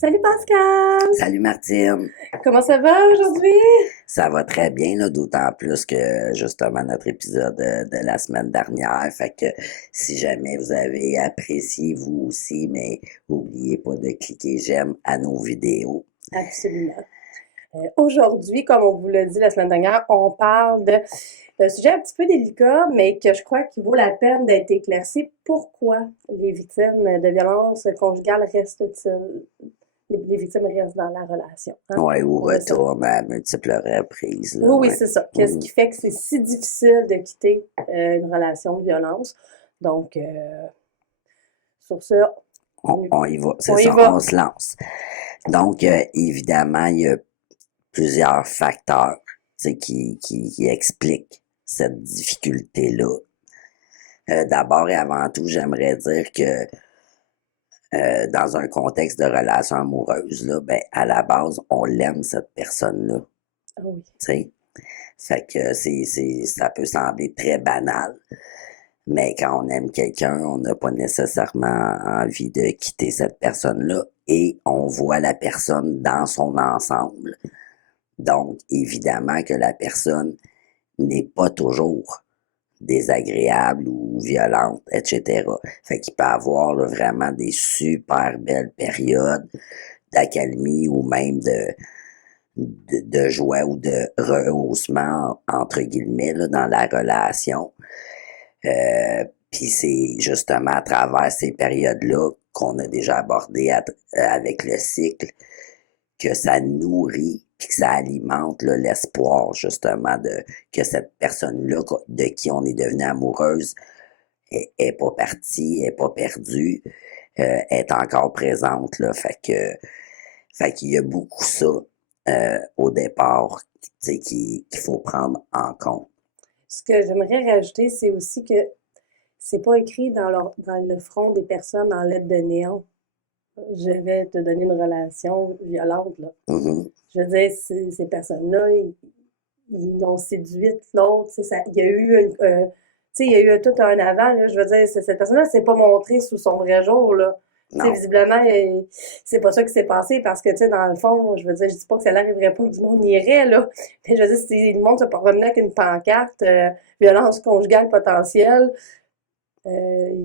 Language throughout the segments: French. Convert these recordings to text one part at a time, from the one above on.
Salut Pascal! Salut Martine, Comment ça va aujourd'hui? ça va très bien, là, d'autant plus que justement notre épisode de la semaine dernière, fait que si jamais vous avez apprécié vous aussi, mais oubliez pas de cliquer j'aime à nos vidéos. Absolument. Aujourd'hui, comme on vous l'a dit la semaine dernière, on parle d'un sujet un petit peu délicat, mais que je crois qu'il vaut la peine d'être éclairci. Pourquoi les victimes de violences conjugales restent-ils, les victimes restent dans la relation, hein? Ouais, ou On va se- retourne à multiples reprises, là, Oui, oui, ouais. c'est ça. Qu'est-ce Mhm. qui fait que c'est si difficile de quitter une relation de violence? Donc, sur ce, On y va, c'est on y ça, on va. se lance. Donc, évidemment, il y a plusieurs facteurs, tu sais, qui expliquent cette difficulté-là. D'abord et avant tout, j'aimerais dire que dans un contexte de relation amoureuse, là, ben, à la base, on l'aime, cette personne-là, Ah oui. tu sais. Fait que ça peut sembler très banal, mais quand on aime quelqu'un, on n'a pas nécessairement envie de quitter cette personne-là et on voit la personne dans son ensemble. Donc, évidemment que la personne n'est pas toujours désagréable ou violente, etc. Fait qu'il peut avoir là, vraiment des super belles périodes d'accalmie ou même de joie ou de rehaussement, entre guillemets, là, dans la relation. Puis c'est justement à travers ces périodes-là qu'on a déjà abordé avec le cycle que ça nourrit puis que ça alimente là, l'espoir justement de que cette personne-là de qui on est devenu amoureuse est pas partie, est pas perdue, est encore présente là. Fait qu'il y a beaucoup ça au départ, tu sais, qu'il faut prendre en compte. Ce que j'aimerais rajouter, c'est aussi que c'est pas écrit dans le front des personnes en lettres de néon. Je vais te donner une relation violente, là. Mhm. Je veux dire, ces personnes-là, ils ont séduit l'autre. Il y a eu il y a eu tout un avant, là. Je veux dire, cette personne-là s'est pas montrée sous son vrai jour, là. Tu sais, Non. visiblement, c'est pas ça qui s'est passé parce que, tu sais, dans le fond, je veux dire, je dis pas que ça n'arriverait pas que du monde irait, là. Mais je veux dire, si le monde se promenait avec une pancarte, violence conjugale potentielle, euh,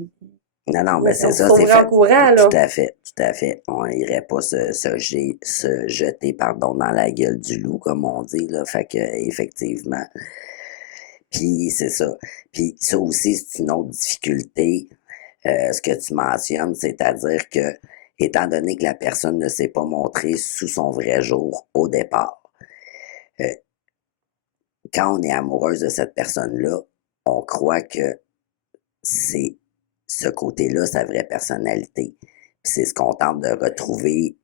Non, non, mais c'est on se ça, c'est sauverait en fait. courant, Tout là. à fait, tout à fait. On irait pas se jeter, pardon, dans la gueule du loup, comme on dit, là. Fait que, effectivement. Puis, c'est ça. Puis, ça aussi, c'est une autre difficulté, ce que tu mentionnes, c'est-à-dire que, étant donné que la personne ne s'est pas montrée sous son vrai jour au départ, euh, quand on est amoureuse de cette personne-là, on croit que c'est ce côté-là, sa vraie personnalité. Puis c'est ce qu'on tente de retrouver.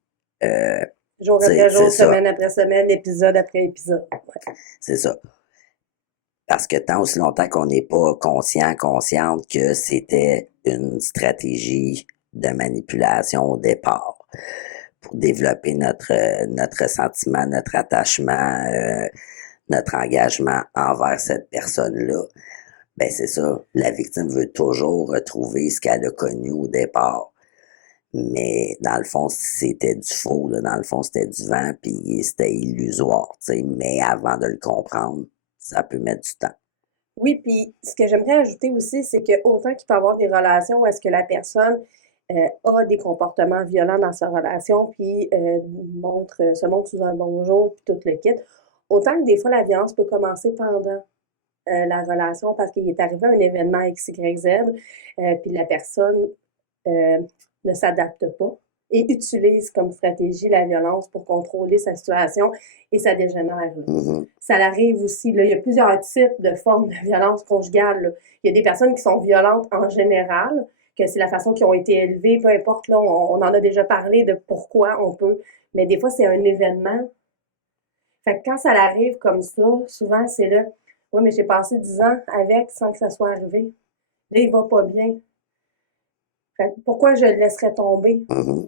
Euh, Jour après c'est jour, ça, semaine après semaine, épisode après épisode. Ouais. c'est ça. Parce que tant aussi longtemps qu'on n'est pas conscient, consciente que c'était une stratégie de manipulation au départ pour développer notre sentiment, notre attachement, notre engagement envers cette personne-là, ben c'est ça. La victime veut toujours retrouver ce qu'elle a connu au départ. Mais dans le fond, c'était du faux, là. Dans le fond, c'était du vent, puis c'était illusoire, tu sais. Mais avant de le comprendre, ça peut mettre du temps. Oui, puis ce que j'aimerais ajouter aussi, c'est que autant qu'il peut y avoir des relations où est-ce que la personne a des comportements violents dans sa relation, puis se montre sous un bon jour, puis tout le kit, autant que des fois la violence peut commencer pendant la relation parce qu'il est arrivé un événement X, Y, Z, puis la personne euh, ne s'adapte pas et utilise comme stratégie la violence pour contrôler sa situation et ça dégénère, là. Mhm. Ça arrive aussi, là, il y a plusieurs types de formes de violence conjugale, là. Il y a des personnes qui sont violentes en général, que c'est la façon qu'ils ont été élevées, peu importe, là, on en a déjà parlé de pourquoi on peut, mais des fois c'est un événement. Fait que quand ça arrive comme ça, souvent c'est là, oui, mais j'ai passé 10 ans avec sans que ça soit arrivé. Là, il va pas bien. Fait que pourquoi je le laisserais tomber? Mhm.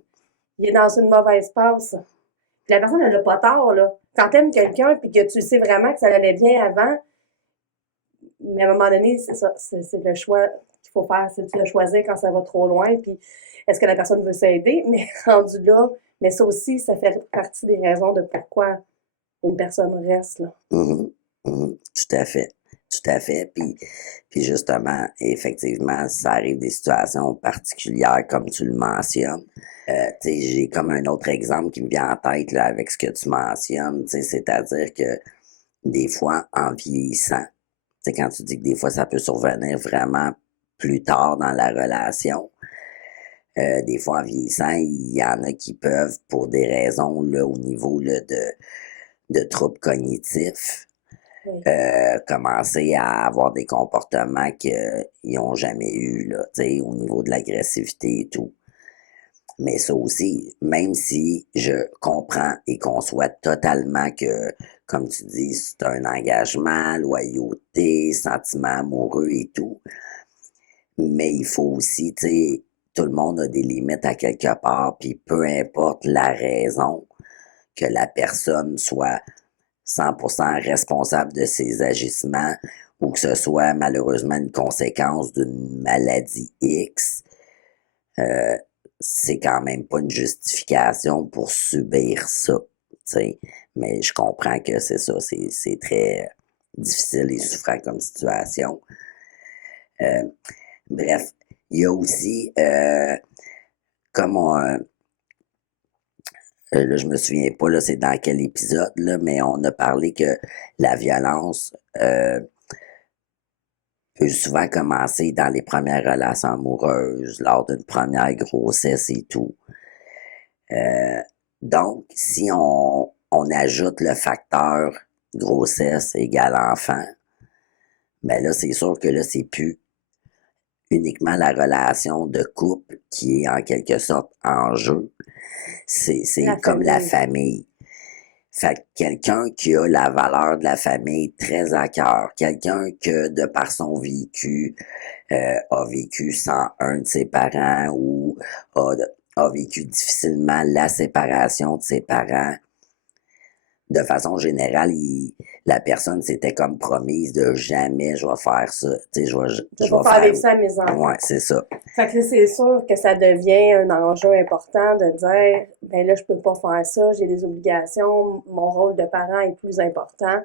Il est dans une mauvaise passe. Puis la personne, elle n'a pas tort, là. Quand t'aimes quelqu'un puis que tu sais vraiment que ça allait bien avant, mais à un moment donné, c'est ça, c'est le choix qu'il faut faire, c'est de le choisir quand ça va trop loin. Puis est-ce que la personne veut s'aider? Mais rendu là, Mais ça aussi, ça fait partie des raisons de pourquoi une personne reste, là. Tout à fait. Tout à fait. Puis justement, effectivement, ça arrive des situations particulières comme tu le mentionnes. Tu sais, j'ai comme un autre exemple qui me vient en tête là, avec ce que tu mentionnes, tu sais, c'est-à-dire que des fois, en vieillissant, tu sais, quand tu dis que des fois, ça peut survenir vraiment plus tard dans la relation, des fois, en vieillissant, il y en a qui peuvent, pour des raisons là, au niveau là, de troubles cognitifs, Oui. commencer à avoir des comportements qu'ils n'ont jamais eu, là, tu sais, au niveau de l'agressivité et tout. Mais ça aussi, même si je comprends et conçois totalement que, comme tu dis, c'est un engagement, loyauté, sentiment amoureux et tout, mais il faut aussi, tu sais, tout le monde a des limites à quelque part, puis peu importe la raison, que la personne soit 100% responsable de ses agissements ou que ce soit malheureusement une conséquence d'une maladie X, euh, c'est quand même pas une justification pour subir ça, tu sais. Mais je comprends que c'est ça, c'est très difficile et souffrant comme situation. Euh, Bref, il y a aussi, comme on, là, je me souviens pas, là, c'est dans quel épisode, là, mais on a parlé que la violence peut souvent commencer dans les premières relations amoureuses, lors d'une première grossesse et tout. Donc, si on ajoute le facteur grossesse égale enfant, ben là, c'est sûr que là, c'est plus uniquement la relation de couple qui est en quelque sorte en jeu. C'est La comme la famille. famille. Fait que quelqu'un qui a la valeur de la famille très à cœur, quelqu'un que, de par son vécu, a vécu sans un de ses parents ou a, a vécu difficilement la séparation de ses parents, de façon générale, la personne s'était comme promise de jamais je vais faire ça. Tu sais, Je vais je pas vais faire faire. vivre ça à mes enfants. Ouais, c'est ça. Fait que là, c'est sûr que ça devient un enjeu important de dire, ben là, je peux pas faire ça, j'ai des obligations, mon rôle de parent est plus important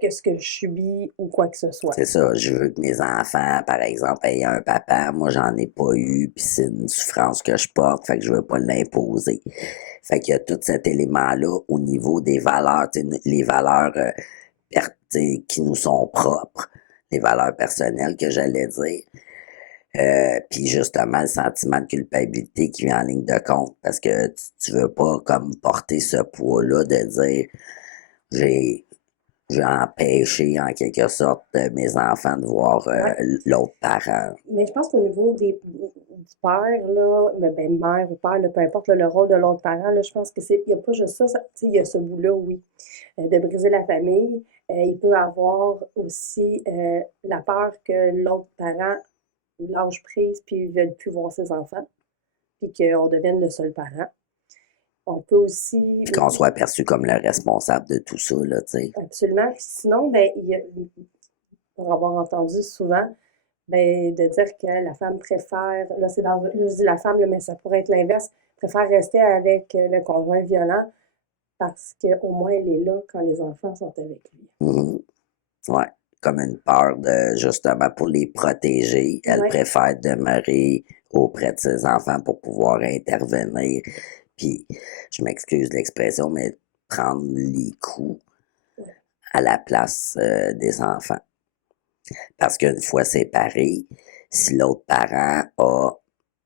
que ce que je subis ou quoi que ce soit. C'est ça. Je veux que mes enfants, par exemple, aient un papa. Moi, j'en ai pas eu, puis c'est une souffrance que je porte, fait que je veux pas l'imposer. Fait qu'il y a tout cet élément-là au niveau des valeurs, tu sais, les valeurs tu sais, qui nous sont propres, les valeurs personnelles que j'allais dire. Puis justement, le sentiment de culpabilité qui vient en ligne de compte, parce que tu veux pas comme porter ce poids-là de dire j'ai j'ai empêché en quelque sorte mes enfants de voir Ouais. l'autre parent. Mais je pense qu'au niveau du père, là, ben, mère ou père, là, peu importe là, le rôle de l'autre parent, là, je pense que c'est, il n'y a pas juste ça, tu sais, il y a ce bout-là, oui, de briser la famille. Il peut avoir aussi la peur que l'autre parent lâche prise puis ne veulent plus voir ses enfants, puis qu'on devienne le seul parent. On peut aussi, Puis qu'on soit perçu comme le responsable de tout ça, là, tu sais. absolument, puis sinon, ben, pour avoir entendu souvent, ben, de dire que la femme préfère, là, là, je dis la femme, là, mais ça pourrait être l'inverse, préfère rester avec le conjoint violent parce qu'au moins elle est là quand les enfants sont avec lui. Mhm. Ouais. Comme une peur de, justement, pour les protéger. Elle Ouais. préfère demeurer auprès de ses enfants pour pouvoir intervenir. Puis, je m'excuse de l'expression, mais prendre les coups à la place des enfants. Parce qu'une fois séparés, si l'autre parent a,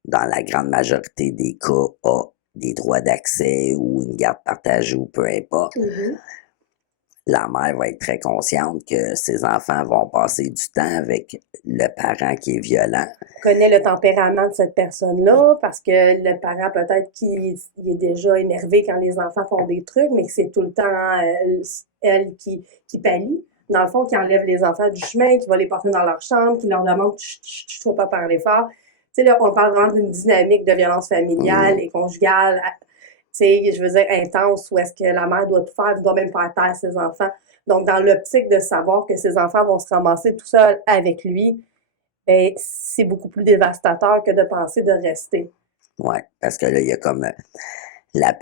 dans la grande majorité des cas, a des droits d'accès ou une garde partagée ou peu importe, Mhm. la mère va être très consciente que ses enfants vont passer du temps avec le parent qui est violent. Connaît le tempérament de cette personne-là parce que le parent peut-être qu'il est déjà énervé quand les enfants font des trucs, mais que c'est tout le temps elle qui pallie. Dans le fond, qui enlève les enfants du chemin, qui va les porter dans leur chambre, qui leur demande « ne faut pas parler fort ». Tu sais, là, on parle vraiment d'une dynamique de violence familiale et conjugale, tu sais, je veux dire, intense, où est-ce que la mère doit tout faire, doit même faire taire ses enfants. Donc, dans l'optique de savoir que ses enfants vont se ramasser tout seuls avec lui, ben, c'est beaucoup plus dévastateur que de penser de rester. Ouais, parce que là, il y a comme la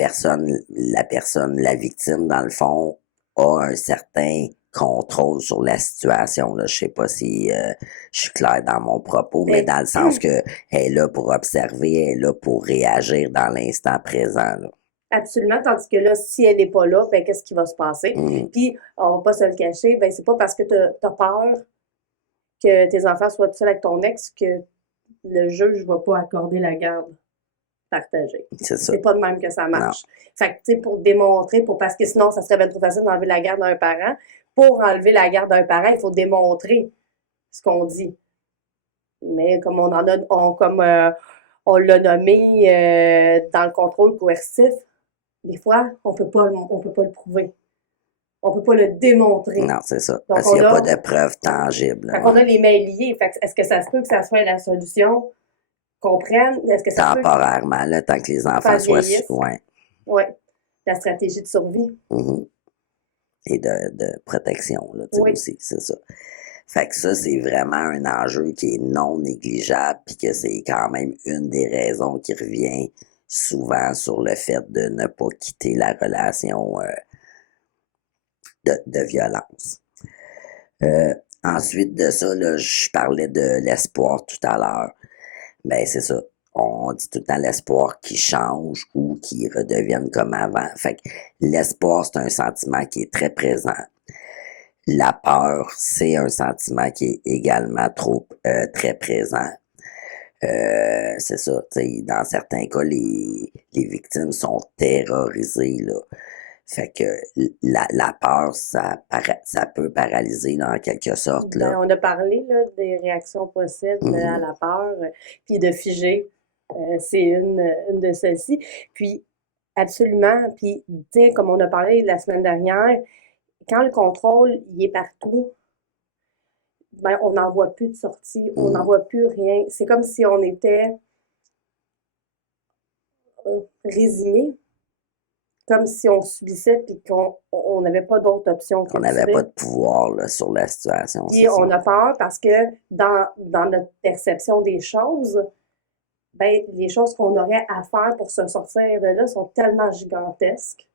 victime, dans le fond, a un certain contrôle sur la situation, là. Je sais pas si je suis clair dans mon propos, mais dans le sens que elle est là pour observer, elle est là pour réagir dans l'instant présent, là. Absolument, tandis que là, si elle n'est pas là, ben qu'est-ce qui va se passer? Mhm. Puis, on va pas se le cacher, ben c'est pas parce que tu as peur que tes enfants soient seuls avec ton ex que le juge va pas accorder la garde partagée. C'est ça. C'est pas de même que ça Non. marche. Fait que, tu sais, pour démontrer, parce que sinon, ça serait bien trop facile d'enlever la garde d'un parent. Pour enlever la garde d'un parent, il faut démontrer ce qu'on dit. Mais comme on l'a nommé dans le contrôle coercitif, des fois, on peut pas le prouver. On peut pas le démontrer. Non, c'est ça. Donc, Parce qu'il n'y a pas de preuves tangibles. Fait qu'on Ouais. a les mains liées. Fait que est-ce que ça se peut que ça soit la solution qu'on prenne? Est-ce que ça se peut Temporairement, là, tant que les que enfants ça soient... vieillisse? Ouais. Oui. La stratégie de survie. Mhm. Et de protection, là, tu sais, Oui. aussi, c'est ça. Fait que ça, c'est vraiment un enjeu qui est non négligeable, puis que c'est quand même une des raisons qui revient souvent sur le fait de ne pas quitter la relation de violence. Ensuite de ça, là, je parlais de l'espoir tout à l'heure. Ben, c'est ça. On dit tout le temps l'espoir qui change ou qui redevienne comme avant. Fait que l'espoir, c'est un sentiment qui est très présent. La peur, c'est un sentiment qui est également très présent. C'est ça, tu sais, dans certains cas, les victimes sont terrorisées, là. Fait que la peur, ça peut paralyser, là, en quelque sorte, Ben, là. on a parlé là, des réactions possibles à Mhm. la peur, puis de figer. C'est une de celles-ci. Puis, absolument. Puis, tu sais, comme on a parlé la semaine dernière, quand le contrôle il est partout, ben, on n'en voit plus de sortie, on n'en Mhm. voit plus rien. C'est comme si on était résigné, comme si on subissait puis qu'on n'avait pas d'autre option que On de n'avait pas subir. de pouvoir, là, sur la situation, Puis c'est ça. on a peur parce que dans notre perception des choses, ben, les choses qu'on aurait à faire pour se sortir de là sont tellement gigantesques.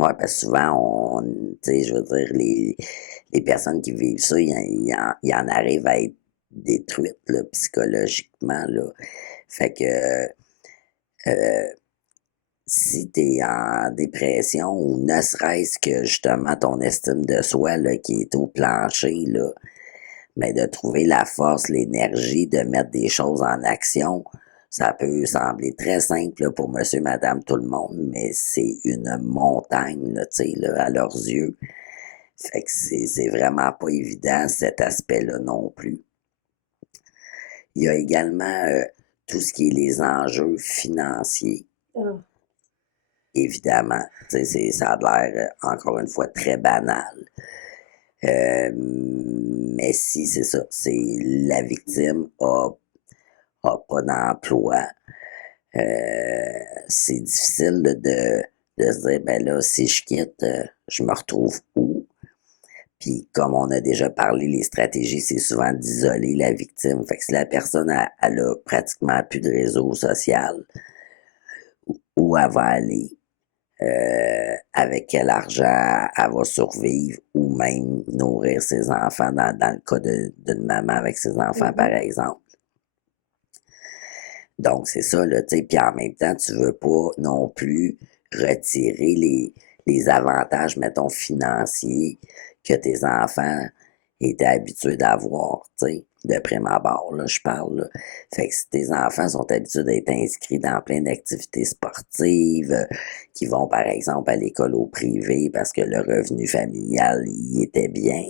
Ouais, parce que souvent, tu sais, je veux dire, les personnes qui vivent ça, ils en arrivent à être détruites, là, psychologiquement, là. Fait que, euh, si t'es en dépression ou ne serait-ce que justement ton estime de soi là, qui est au plancher, là, mais de trouver la force, l'énergie de mettre des choses en action, ça peut sembler très simple là, pour monsieur, madame, tout le monde, mais c'est une montagne là, tu sais, là, à leurs yeux. Fait que c'est vraiment pas évident cet aspect-là non plus. Il y a également tout ce qui est les enjeux financiers. Ah, Évidemment, tu sais, ça a l'air, encore une fois, très banal. Mais si, c'est ça, c'est la victime a pas d'emploi. C'est difficile là, de se dire, ben là, si je quitte, je me retrouve où? Puis comme on a déjà parlé, les stratégies, c'est souvent d'isoler la victime. Fait que si la personne, elle a pratiquement plus de réseau social, où elle va aller? Avec quel argent elle va survivre ou même nourrir ses enfants dans le cas d'une maman avec ses enfants, par mhm. exemple. Donc, c'est ça, là, tu sais, puis en même temps, tu veux pas non plus retirer les avantages, mettons, financiers que tes enfants étaient habitués d'avoir, tu sais, de prime abord, là, je parle, là. Fait que si tes enfants sont habitués d'être inscrits dans plein d'activités sportives, qui vont, par exemple, à l'école au privé parce que le revenu familial y était bien,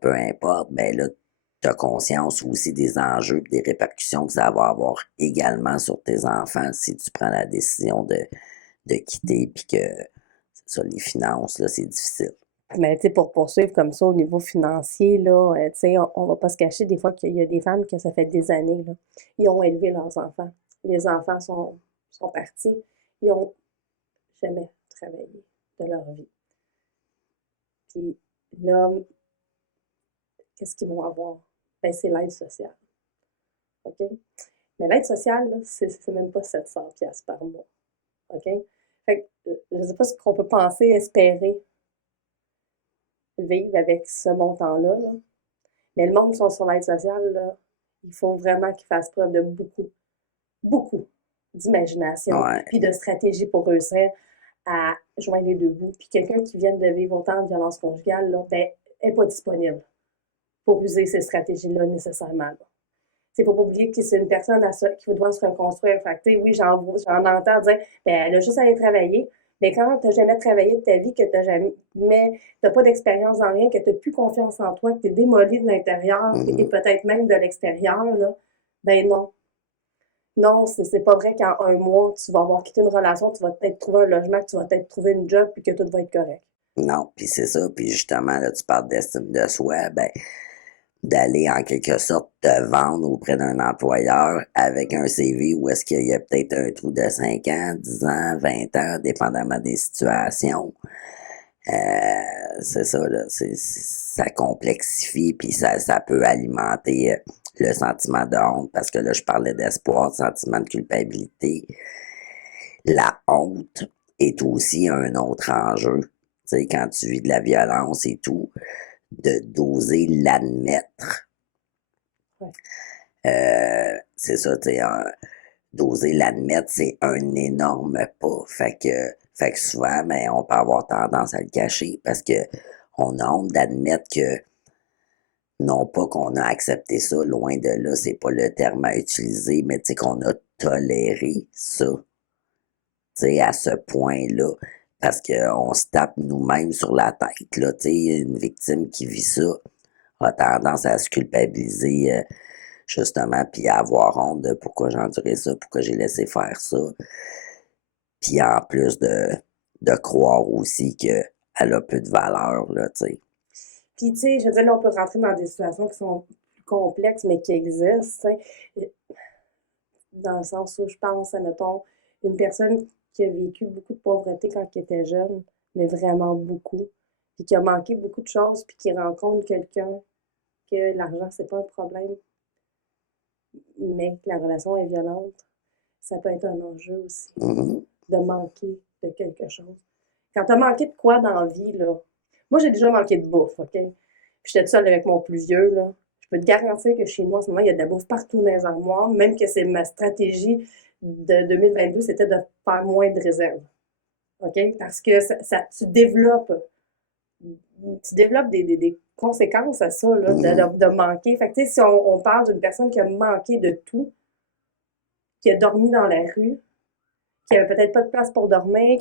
peu importe, ben là, tu as conscience aussi des enjeux et des répercussions que ça va avoir également sur tes enfants si tu prends la décision de quitter puis que ça, les finances, là, c'est difficile. Mais tu sais, pour poursuivre comme ça au niveau financier, là, tu sais, on va pas se cacher des fois qu'il y a des femmes que ça fait des années, là, ils ont élevé leurs enfants. Les enfants sont partis. Ils ont jamais travaillé de leur vie. Puis là, qu'est-ce qu'ils vont avoir? Ben, c'est l'aide sociale. OK? Mais l'aide sociale, là, c'est même pas 700$ par mois. OK? Fait que, je ne sais pas ce qu'on peut penser, espérer vivre avec ce montant-là, là. Mais le monde qui sont sur l'aide sociale, là, il faut vraiment qu'ils fassent preuve de beaucoup d'imagination, Ouais. puis de stratégie pour réussir à joindre les deux bouts. Puis quelqu'un qui vient de vivre autant de violence conjugale, là, ben, n'est pas disponible pour user ces stratégies-là nécessairement. Il ne faut pas oublier que c'est une personne qui doit se reconstruire. Fait que, oui, j'en entends dire, ben, elle a juste à aller travailler. Mais quand tu n'as jamais travaillé de ta vie, que tu n'as pas d'expérience dans rien, que tu n'as plus confiance en toi, que tu es démoli de l'intérieur et peut-être même de l'extérieur, là, ben non. Non, c'est pas vrai qu'en un mois, tu vas avoir quitté une relation, tu vas peut-être trouver un logement, que tu vas peut-être trouver une job, puis que tout va être correct. Non, puis c'est ça. Puis justement, là, tu parles d'estime de soi, ben, d'aller en quelque sorte te vendre auprès d'un employeur avec un CV où est-ce qu'il y a peut-être un trou de 5 ans, 10 ans, 20 ans, dépendamment des situations. C'est ça, là, ça complexifie, puis ça peut alimenter le sentiment de honte, parce que là, je parlais d'espoir, sentiment de culpabilité. La honte est aussi un autre enjeu. Tu sais, quand tu vis de la violence et tout, d'oser l'admettre. Ouais. C'est ça, tu sais, d'oser l'admettre, c'est un énorme pas. Fait que souvent, ben, on peut avoir tendance à le cacher parce que on a honte d'admettre que non pas qu'on a accepté ça, loin de là, c'est pas le terme à utiliser, mais tu sais, qu'on a toléré ça, tu sais, à ce point-là, parce qu'on se tape nous-mêmes sur la tête, là, tu sais, une victime qui vit ça a tendance à se culpabiliser, justement, puis à avoir honte de pourquoi j'ai enduré ça, pourquoi j'ai laissé faire ça. Puis en plus de croire aussi qu'elle a peu de valeur, là, tu sais. Puis, tu sais, je veux dire, là, on peut rentrer dans des situations qui sont plus complexes, mais qui existent, tu sais. Dans le sens où je pense, admettons, une personne qui a vécu beaucoup de pauvreté quand elle était jeune, mais vraiment beaucoup, puis qui a manqué beaucoup de choses, puis qui rencontre quelqu'un que l'argent, c'est pas un problème, mais que la relation est violente, ça peut être un enjeu aussi, Mhm. de manquer de quelque chose. Quand tu as manqué de quoi dans la vie, là, moi, j'ai déjà manqué de bouffe, OK? Puis j'étais seule avec mon plus vieux, là. Je peux te garantir que chez moi, en ce moment, il y a de la bouffe partout dans les armoires, même que c'est ma stratégie de 2022, c'était de faire moins de réserves. OK? Parce que tu développes des conséquences à ça, là, Mhm. de manquer. Fait que, tu sais, si on parle d'une personne qui a manqué de tout, qui a dormi dans la rue, qui avait peut-être pas de place pour dormir,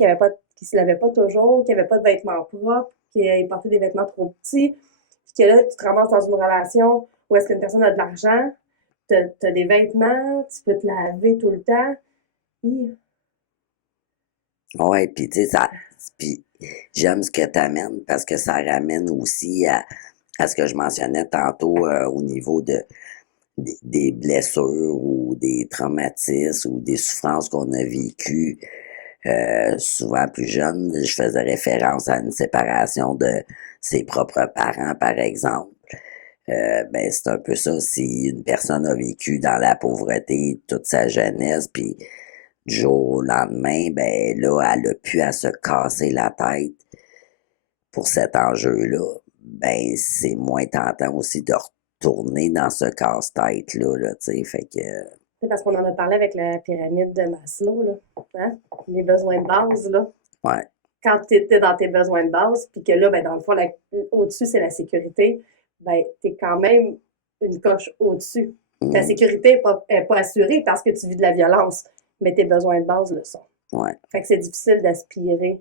qui se lavait pas toujours, qui avait pas de vêtements propres, qui portait des vêtements trop petits, puis que là, tu te ramasses dans une relation où est-ce qu'une personne a de l'argent, t'as des vêtements, tu peux te laver tout le temps. Ouais, puis tu sais, puis j'aime ce que tu amènes parce que ça ramène aussi à ce que je mentionnais tantôt au niveau des blessures ou des traumatismes ou des souffrances qu'on a vécues souvent plus jeune. Je faisais référence à une séparation de ses propres parents, par exemple. Ben, c'est un peu ça. Si une personne a vécu dans la pauvreté toute sa jeunesse, puis du jour au lendemain, ben là, elle a pu à se casser la tête pour cet enjeu-là. Ben, c'est moins tentant aussi de retourner dans ce casse-tête-là, là, tu sais. Fait que, C'est parce qu'on en a parlé avec la pyramide de Maslow, là. Hein? Les besoins de base, là. ouais. Quand tu étais dans tes besoins de base, puis que là, ben, dans le fond, au-dessus, c'est la sécurité, ben, tu es quand même une coche au-dessus. Ta Mhm. sécurité n'est pas assurée parce que tu vis de la violence, mais tes besoins de base le sont. Ouais. Fait que c'est difficile d'aspirer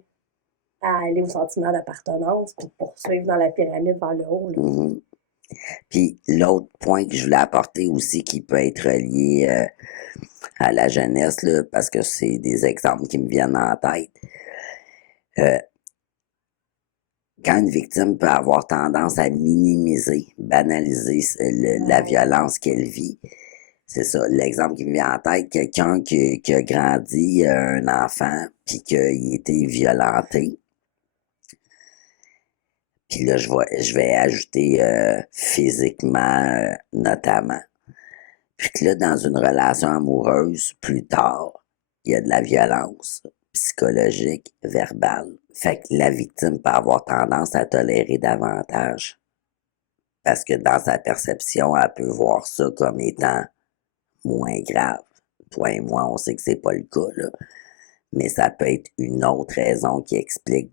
à aller au sentiment d'appartenance puis de poursuivre dans la pyramide vers le haut, là. Mhm. Puis l'autre point que je voulais apporter aussi qui peut être lié à la jeunesse, là, parce que c'est des exemples qui me viennent en tête. Euh, Quand une victime peut avoir tendance à minimiser, banaliser la violence qu'elle vit, c'est ça, l'exemple qui me vient en tête, quelqu'un qui a grandi, un enfant, puis qu'il a été violenté. Puis là, je vais ajouter physiquement, notamment. Puis que là, dans une relation amoureuse, plus tard, il y a de la violence psychologique, verbale. Fait que la victime peut avoir tendance à tolérer davantage. Parce que dans sa perception, elle peut voir ça comme étant moins grave. Toi et moi, on sait que c'est pas le cas, là. Mais ça peut être une autre raison qui explique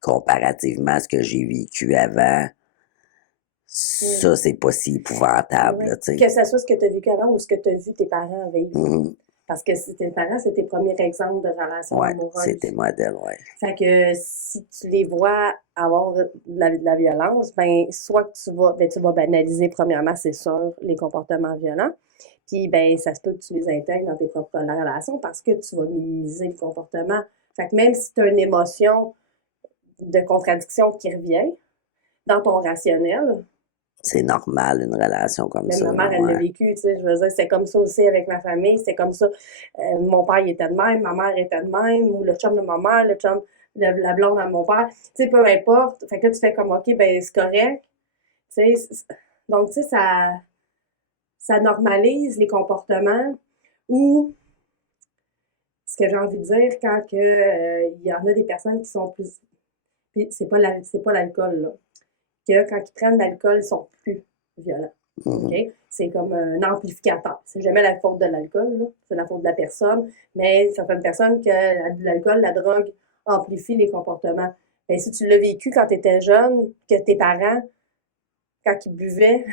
comparativement à ce que j'ai vécu avant, ça, c'est pas si épouvantable, là, tu sais. Que ce soit ce que tu as vécu avant ou ce que tu as vu tes parents vivre. Mhm. Parce que si tes parents, c'est tes premiers exemples de relations Ouais, amoureuses. c'est tes modèles, ouais. Fait que si tu les vois avoir de la violence, ben soit que tu vas banaliser premièrement, c'est sûr, les comportements violents. Puis ben ça se peut que tu les intègres dans tes propres relations parce que tu vas minimiser le comportement. Fait que même si tu as une émotion de contradiction qui revient dans ton rationnel, C'est normal, une relation comme même ça, ma mère, elle l'a ouais. vécu, tu sais, je veux dire, c'est comme ça aussi avec ma famille, c'est comme ça. Mon père, il était de même, ma mère était de même, ou le chum de ma mère, le chum de la blonde à mon père, tu sais, peu importe. Fait que là, tu fais comme, OK, ben c'est correct, tu sais. Donc, tu sais, ça normalise les comportements ou, ce que j'ai envie de dire, quand que, il y en a des personnes qui sont plus, puis c'est pas l'alcool, là, que quand ils prennent l'alcool, ils sont plus violents. Mhm. OK? C'est comme un amplificateur. C'est jamais la faute de l'alcool, là. C'est la faute de la personne. Mais certaines personnes que l'alcool, la drogue amplifie les comportements. Ben, si tu l'as vécu quand tu étais jeune, que tes parents, quand ils buvaient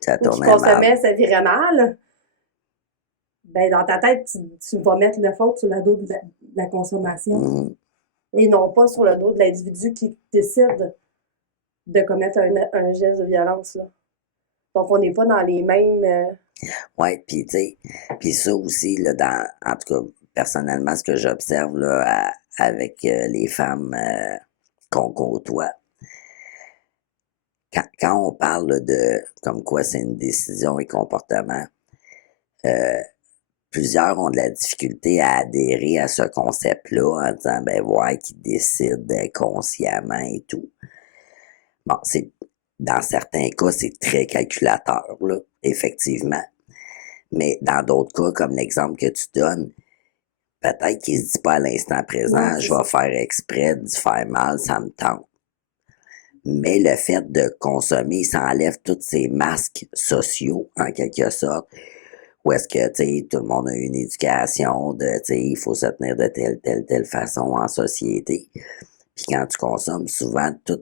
Ça ou qu'ils tournait mal. consommaient, ça virait mal, ben, dans ta tête, tu vas mettre la faute sur le dos de la consommation Mhm. et non pas sur le dos de l'individu qui décide de commettre un geste de violence, là. Donc, on n'est pas dans les mêmes. Ouais, puis tu sais, puis ça aussi, là, en tout cas, personnellement, ce que j'observe, là, avec les femmes qu'on côtoie, quand on parle là, de comme quoi c'est une décision et comportement, euh, plusieurs ont de la difficulté à adhérer à ce concept-là en disant, ben, ouais, qu'ils décident consciemment et tout. Bon, dans certains cas, c'est très calculateur, là, effectivement. Mais dans d'autres cas, comme l'exemple que tu donnes, peut-être qu'il se dit pas à l'instant présent, je vais faire exprès de faire mal, ça me tente. Mais le fait de consommer, ça enlève tous ces masques sociaux, en quelque sorte, où est-ce que, tu sais, tout le monde a une éducation de, tu sais, il faut se tenir de telle façon en société. Puis quand tu consommes, souvent, là,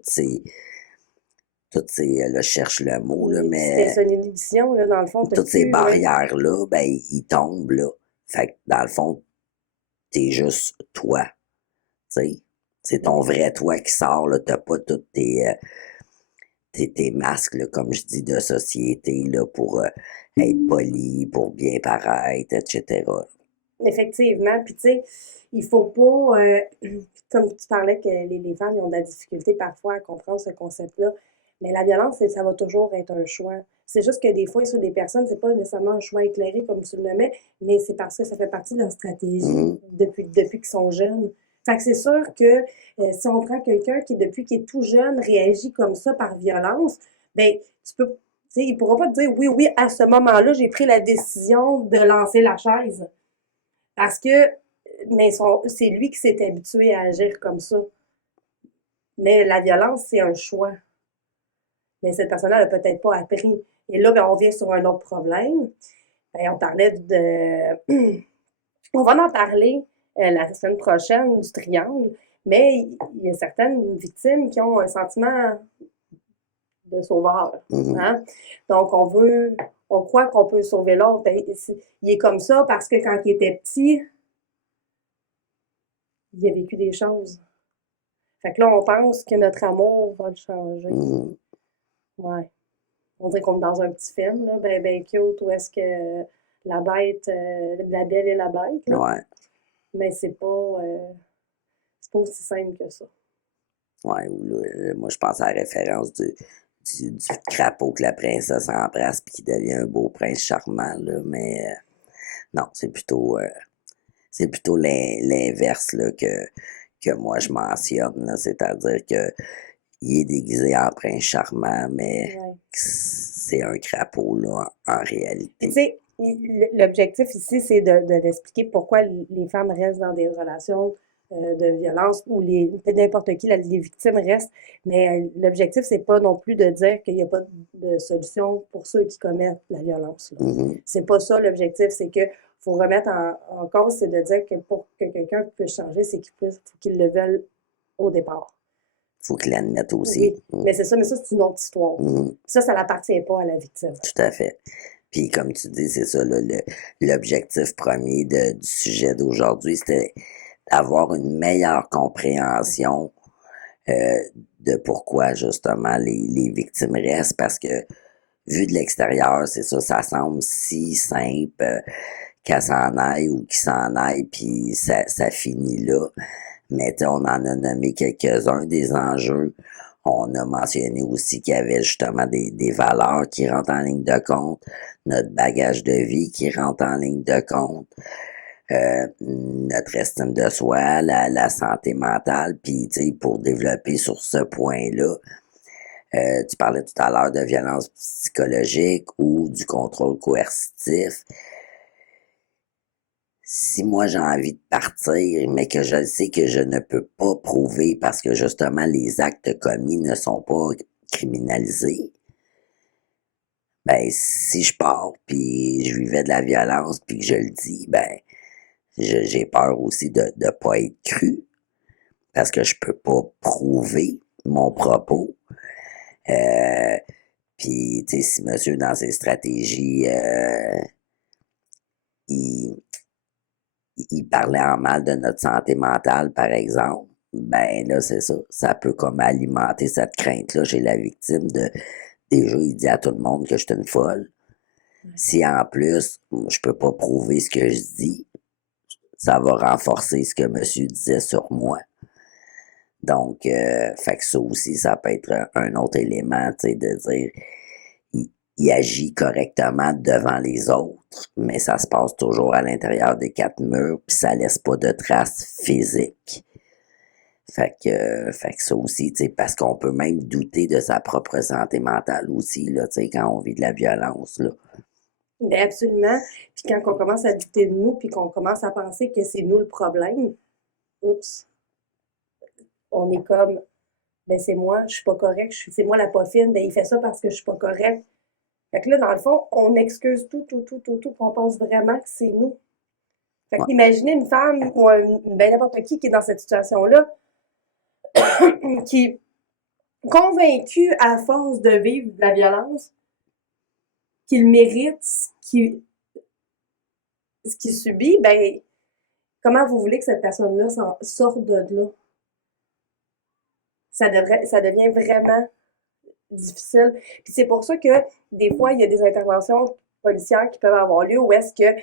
je cherche le mot, là, C'était mais son inhibition, là, dans le fond, t'as toutes ces plus, ouais. barrières-là, ben, ils tombent, là. Fait que, dans le fond, t'es juste toi, tu sais. C'est ton vrai toi qui sort, là. T'as pas tous tes masques, là, comme je dis, de société, là, pour être poli, pour bien paraître, etc. Effectivement. Puis, tu sais, il faut pas, comme tu parlais que les femmes ils ont de la difficulté parfois à comprendre ce concept-là, mais la violence, ça va toujours être un choix. C'est juste que des fois, sur des personnes, c'est pas nécessairement un choix éclairé, comme tu le nommais, mais c'est parce que ça fait partie de leur stratégie Mhm. depuis qu'ils sont jeunes. Fait que c'est sûr que si on prend quelqu'un qui, depuis qu'il est tout jeune, réagit comme ça par violence, ben tu peux, tu sais, il pourra pas te dire oui, oui, à ce moment-là, j'ai pris la décision de lancer la chaise. Parce que, mais c'est lui qui s'est habitué à agir comme ça. Mais la violence, c'est un choix. Mais cette personne-là n'a peut-être pas appris. Et là, ben, on vient sur un autre problème. Ben, on parlait de. On va en parler la semaine prochaine du triangle, mais il y a certaines victimes qui ont un sentiment de sauveur. Mhm. Hein? Donc, on croit qu'on peut sauver l'autre. Ben, il est comme ça parce que quand il était petit, il a vécu des choses. Fait que là, on pense que notre amour va le changer. Mhm. Ouais. On dirait qu'on est dans un petit film, là, ben cute, où est-ce que la bête, la belle et la bête, là. Ouais, Mais c'est pas aussi simple que ça. ouais. Moi, je pense à la référence du crapaud que la princesse embrasse puis qui devient un beau prince charmant, là. Mais non, c'est plutôt l'inverse, là, que moi je mentionne, là. C'est-à-dire que il est déguisé en prince charmant, mais Ouais. c'est un crapaud, là, en Puis, tu réalité. sais, L'objectif ici, c'est d'expliquer pourquoi les femmes restent dans des relations de violence ou n'importe qui, les victimes restent. Mais l'objectif, c'est pas non plus de dire qu'il n'y a pas de solution pour ceux qui commettent la violence. Mhm. C'est pas ça l'objectif, c'est que faut remettre en cause, c'est de dire que pour que quelqu'un puisse changer, c'est qu'il le veuille au départ. Faut qu'ils l'admettent aussi. Oui, mais c'est ça, mais ça, c'est une autre histoire. Mhm. Ça n'appartient pas à la victime. Tout à fait. Puis comme tu dis, c'est ça, là, l'objectif premier du sujet d'aujourd'hui, c'était d'avoir une meilleure compréhension euh, de pourquoi justement les victimes restent, parce que vu de l'extérieur, c'est ça, ça semble si simple qu'elle s'en aille ou qu'il s'en aille, puis ça finit là. Mais on en a nommé quelques-uns des enjeux. On a mentionné aussi qu'il y avait justement des valeurs qui rentrent en ligne de compte, notre bagage de vie qui rentre en ligne de compte, notre estime de soi, la santé mentale. Puis, pour développer sur ce point-là, tu parlais tout à l'heure de violence psychologique ou du contrôle coercitif. Si moi j'ai envie de partir, mais que je sais que je ne peux pas prouver parce que justement les actes commis ne sont pas criminalisés, ben si je pars puis je vivais de la violence puis que je le dis, ben j'ai peur aussi de ne pas être cru parce que je peux pas prouver mon propos. Euh, Puis, tu sais, si monsieur, dans ses stratégies, il, il parlait en mal de notre santé mentale, par exemple, ben là, c'est ça. Ça peut comme alimenter cette crainte-là chez la victime de déjà, il dit à tout le monde que je suis une folle. Si en plus, je peux pas prouver ce que je dis, ça va renforcer ce que monsieur disait sur moi. Donc, fait que ça aussi, ça peut être un autre élément, tu sais, de dire, il agit correctement devant les autres, mais ça se passe toujours à l'intérieur des quatre murs, puis ça laisse pas de traces physiques. Fait que ça aussi, tu sais, parce qu'on peut même douter de sa propre santé mentale aussi, là, tu sais, quand on vit de la violence, là. Ben absolument. Puis quand on commence à douter de nous, puis qu'on commence à penser que c'est nous le problème, oups, on est comme, ben c'est moi, je suis pas correct, c'est moi la pas fine, ben il fait ça parce que je suis pas correct. Fait que là, dans le fond, on excuse tout, puis on pense vraiment que c'est nous. Fait que Ouais. imaginez une femme ou ben n'importe qui est dans cette situation-là, qui est convaincu à force de vivre de la violence qu'il mérite ce qu'il subit, ben comment vous voulez que cette personne-là sorte de là? Ça devient vraiment difficile. Puis c'est pour ça que des fois, il y a des interventions policières qui peuvent avoir lieu où est-ce que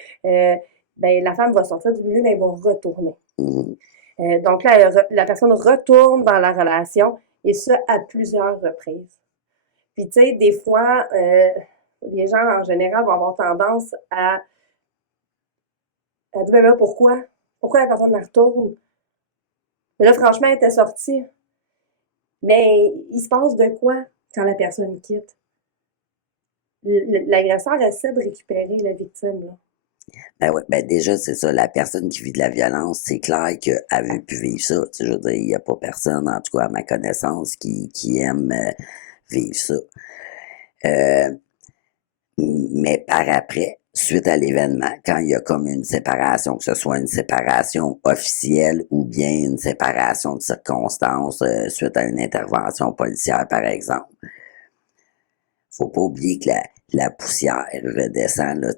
ben, la femme va sortir du milieu, mais elle va retourner. Donc là, la personne retourne dans la relation, et ça à plusieurs reprises. Puis tu sais, des fois, les gens en général vont avoir tendance à dire, ben là, pourquoi? Pourquoi la personne la retourne? Mais là, franchement, elle était sortie. Mais il se passe de quoi quand la personne quitte? L'agresseur essaie de récupérer la victime, là. Ben ouais, ben déjà, c'est ça, la personne qui vit de la violence, c'est clair qu'elle veut plus vivre ça. Tu sais, je veux dire, il n'y a pas personne, en tout cas à ma connaissance, qui aime vivre ça. Euh, mais par après, suite à l'événement, quand il y a comme une séparation, que ce soit une séparation officielle ou bien une séparation de circonstances suite à une intervention policière, par exemple, faut pas oublier que la poussière redescend là,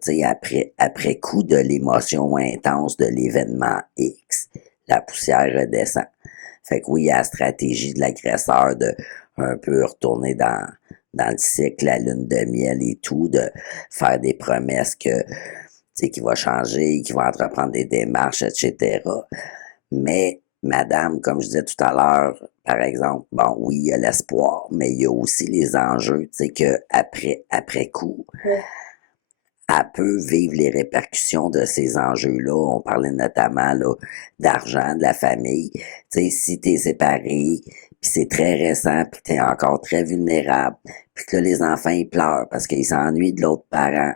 après coup de l'émotion intense de l'événement X. La poussière redescend. Fait que oui, il y a la stratégie de l'agresseur de un peu retourner dans le cycle, la lune de miel et tout, de faire des promesses que qu'il va changer, qu'il va entreprendre des démarches, etc. Mais, madame, comme je disais tout à l'heure, par exemple, bon, oui, il y a l'espoir, mais il y a aussi les enjeux, tu sais, que après coup, Ouais. elle peut vivre les répercussions de ces enjeux-là. On parlait notamment là, d'argent, de la famille. Tu sais, si t'es séparé, puis c'est très récent, puis t'es encore très vulnérable, puis que là, les enfants, ils pleurent parce qu'ils s'ennuient de l'autre parent.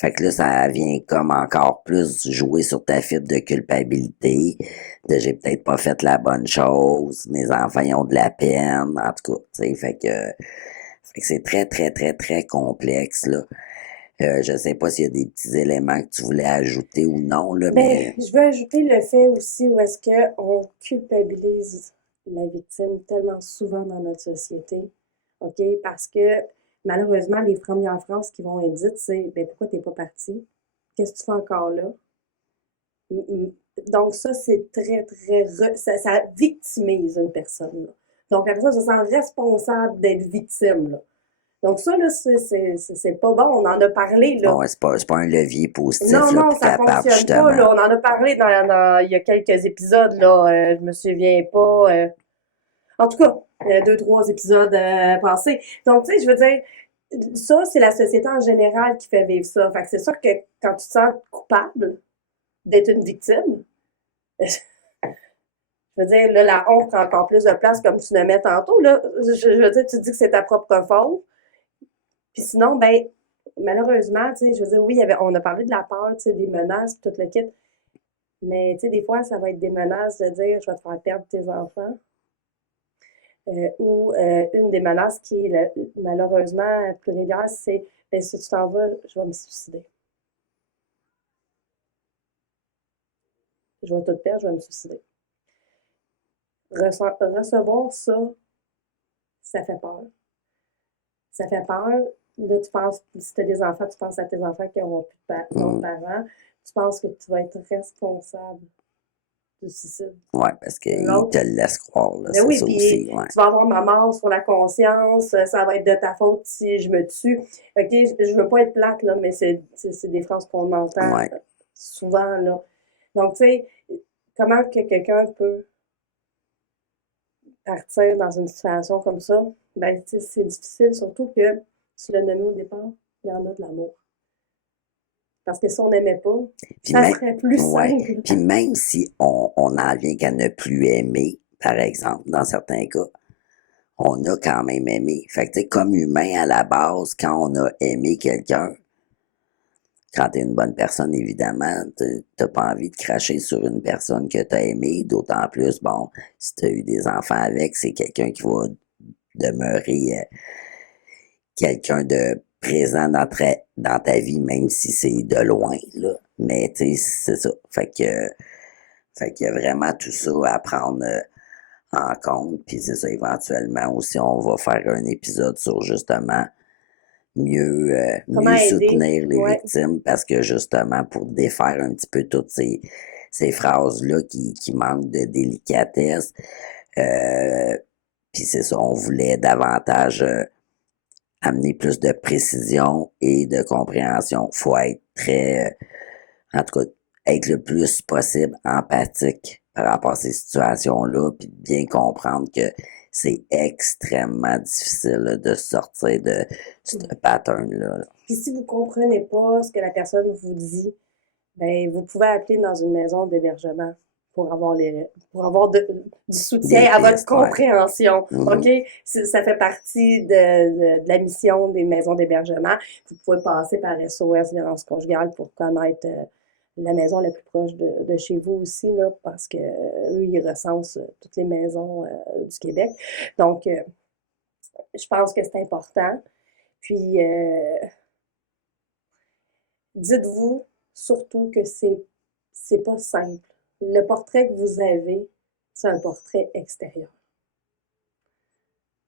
Fait que là, ça vient comme encore plus jouer sur ta fibre de culpabilité, de j'ai peut-être pas fait la bonne chose, mes enfants ils ont de la peine, en tout cas, tu sais, fait que c'est très, très, très, très complexe, là. Je sais pas s'il y a des petits éléments que tu voulais ajouter ou non, là, Ben, mais je veux ajouter le fait aussi où est-ce qu'on culpabilise la victime tellement souvent dans notre société, OK? Parce que malheureusement, les premières phrases qui vont être dites, c'est ben pourquoi t'es pas parti? Qu'est-ce que tu fais encore là? Donc, ça, c'est très, très. Ça victimise une personne, là. Donc, la personne se sent responsable d'être victime, là. Donc, ça, là, c'est pas bon. On en a parlé, là. bon, c'est pas un levier positif, Non, là, non, pour ça capable, fonctionne pas, justement. là. On en a parlé il y a quelques épisodes, là. Je me souviens pas. En tout cas, deux, trois épisodes passés. Donc, tu sais, je veux dire, ça, c'est la société en général qui fait vivre ça. Fait que c'est sûr que quand tu te sens coupable d'être une victime, je veux dire, là, la honte prend encore plus de place, comme tu le mets tantôt, là. Je veux dire, tu dis que c'est ta propre faute. Puis sinon, ben, malheureusement, tu sais, je veux dire, oui, on a parlé de la peur, tu sais, des menaces, tout le kit. Mais, tu sais, des fois, ça va être des menaces de dire, je vais te faire perdre tes enfants. Ou une des menaces qui est malheureusement plus régulière, c'est, ben, si tu t'en vas, je vais me suicider. Je vais tout perdre, je vais me suicider. Recevoir ça, ça fait peur. Ça fait peur. Là, tu penses, si tu as des enfants, tu penses à tes enfants qui n'auront plus d'autres Mm. parents. Tu penses que tu vas être responsable du suicide. Ouais, parce qu'ils te L'autre, le laissent croire, là, ben c'est oui, ça puis aussi, ouais. tu vas avoir ma mort sur la conscience, ça va être de ta faute si je me tue. OK, je veux pas être plate, là, mais c'est des phrases qu'on entend Ouais. souvent, là. Donc, tu sais, comment que quelqu'un peut partir dans une situation comme ça? Ben, tu sais, c'est difficile, surtout que, tu l'as nommé au départ, il y en a de l'amour. Parce que si on n'aimait pas, Puis ça même, serait plus ouais. simple. Puis même si on en vient qu'à ne plus aimer, par exemple, dans certains cas, on a quand même aimé. Fait que, tu sais, comme humain, à la base, quand on a aimé quelqu'un, quand t'es une bonne personne, évidemment, t'as pas envie de cracher sur une personne que t'as aimée, d'autant plus, bon, si t'as eu des enfants avec, c'est quelqu'un qui va demeurer quelqu'un de présent dans ta vie, même si c'est de loin, là. Mais, tu sais, c'est ça. Fait qu'il y a vraiment tout ça à prendre en compte. Puis c'est ça, éventuellement aussi, on va faire un épisode sur justement Comment mieux aider? soutenir les Ouais. victimes parce que justement, pour défaire un petit peu toutes ces phrases-là qui manquent de délicatesse, puis c'est ça, on voulait davantage amener plus de précision et de compréhension. Faut être très, en tout cas, être le plus possible empathique par rapport à ces situations-là, puis bien comprendre que c'est extrêmement difficile là, de sortir de ce pattern-là. Puis si vous comprenez pas ce que la personne vous dit, ben, vous pouvez appeler dans une maison d'hébergement pour avoir du soutien Des à votre pistes, ouais. compréhension. Mhm. OK? Ça fait partie de la mission des maisons d'hébergement. Vous pouvez passer par SOS Violence Conjugale pour connaître la maison la plus proche de chez vous aussi, là, parce que eux, ils recensent toutes les maisons du Québec. Donc, je pense que c'est important. Puis, dites-vous surtout que c'est pas simple. Le portrait que vous avez, c'est un portrait extérieur.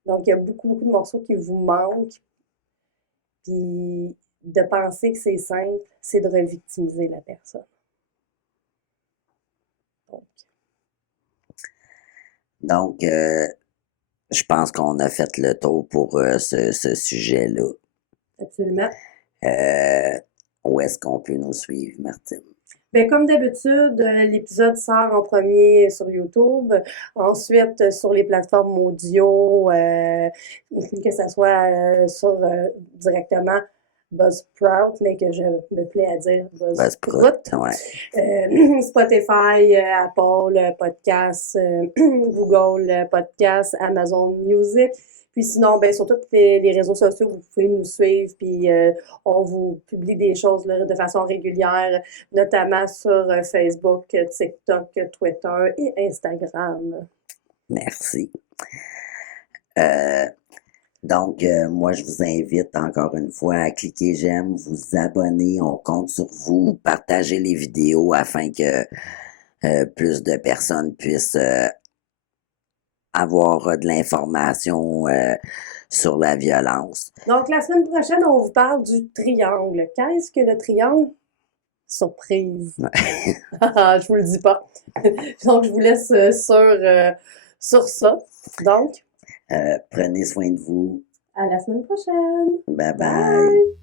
Donc, il y a beaucoup, beaucoup de morceaux qui vous manquent. Puis, de penser que c'est simple, c'est de revictimiser la personne. Donc, Donc, je pense qu'on a fait le tour pour ce sujet-là. absolument. Où est-ce qu'on peut nous suivre, Martine? Bien, comme d'habitude, l'épisode sort en premier sur YouTube, ensuite sur les plateformes audio, que ce soit directement Buzzsprout, mais que je me plais à dire Buzzsprout, Buzzsprout, ouais. Spotify, Apple Podcast, Google Podcast, Amazon Music. Puis sinon, ben, sur tous les réseaux sociaux, vous pouvez nous suivre, puis on vous publie des choses là, de façon régulière, notamment sur Facebook, TikTok, Twitter et Instagram. Merci. Donc, moi, je vous invite encore une fois à cliquer j'aime, vous abonner, on compte sur vous, partagez les vidéos afin que plus de personnes puissent avoir de l'information sur la violence. Donc, la semaine prochaine, on vous parle du triangle. Qu'est-ce que le triangle? Surprise. Je vous le dis pas. Donc, je vous laisse sur ça. Donc, Prenez soin de vous. à la semaine prochaine. Bye bye. Bye.